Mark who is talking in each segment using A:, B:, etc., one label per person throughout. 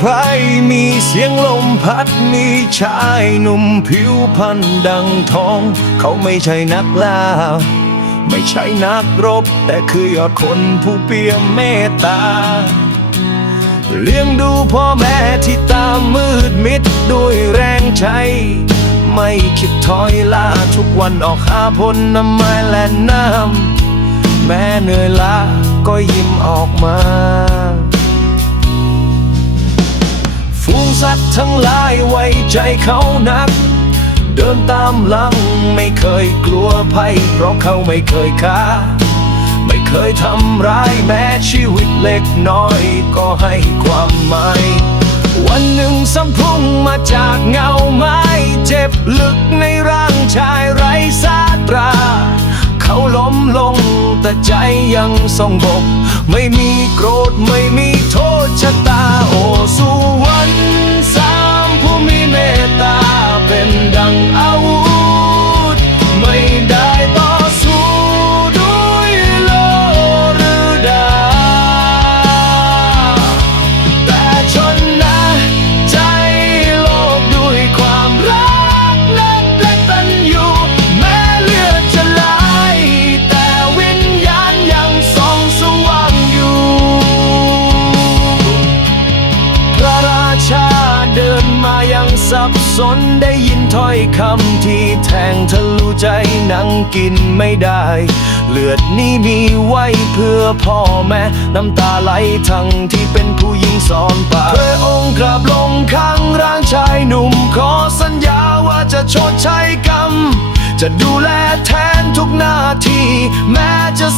A: ไพรมีเสียงลมพัดมีชายหนุ่มผิวพรรณดังทอง เขาไม่ใช่นักล่า ไม่ใช่นักรบ แต่คือยอดคนผู้เปี่ยมเมตตา เลี้ยงดูพ่อแม่ที่ตามมืดมิดด้วยแรงใจ ไม่คิดถอยลาทุกวันออกหาผลน้ำไม้และน้ำแม้เหนื่อยล้าก็ยิ้มออกมา สัตว์ทั้งหลายไว้ใจเขานัก เดินตามหลังไม่เคยกลัวภัย เพราะเขาไม่เคยค้าไม่เคยทำร้ายแม้ชีวิตเล็กน้อยก็ให้ความหมายวันหนึ่งสัมพุ่งมาจากเงาไม้เจ็บลึกในร่างชายไร้สาตรา เขาล้มลงแต่ใจยังทรงบก ไม่มีโกรธไม่มีโทษชะตาโอสุวร สับสนได้ยินถ้อยคำที่แทงทะลุใจนั่งกินไม่ได้ เลือดนี้มีไว้เพื่อพ่อแม่น้ำตาไหลทั้งที่เป็นผู้หญิงสอนป่าพระองค์กราบลงข้างร่างชายหนุ่มขอสัญญาว่าจะชดใช้กรรม จะดูแลแทนทุกหน้าที่แม้จะ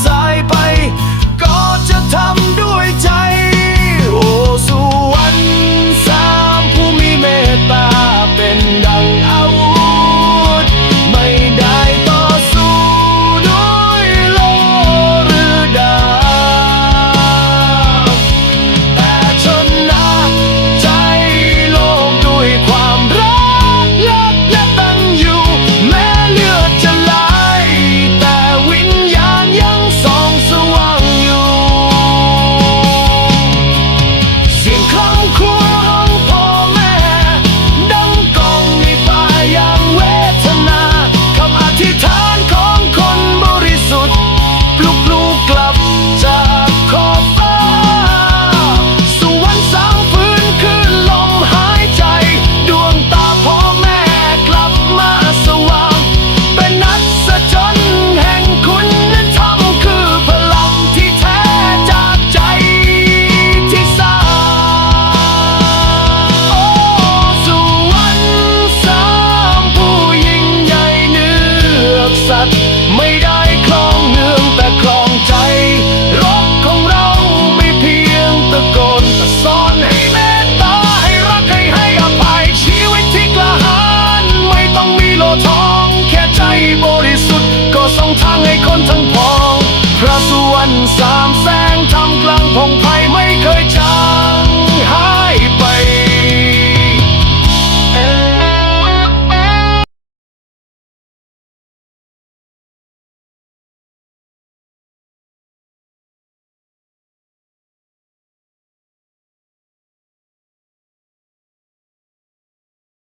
A: ท้องแค่ใจบริสุทธิ์ ก็สองทางให้คนทั้งพอ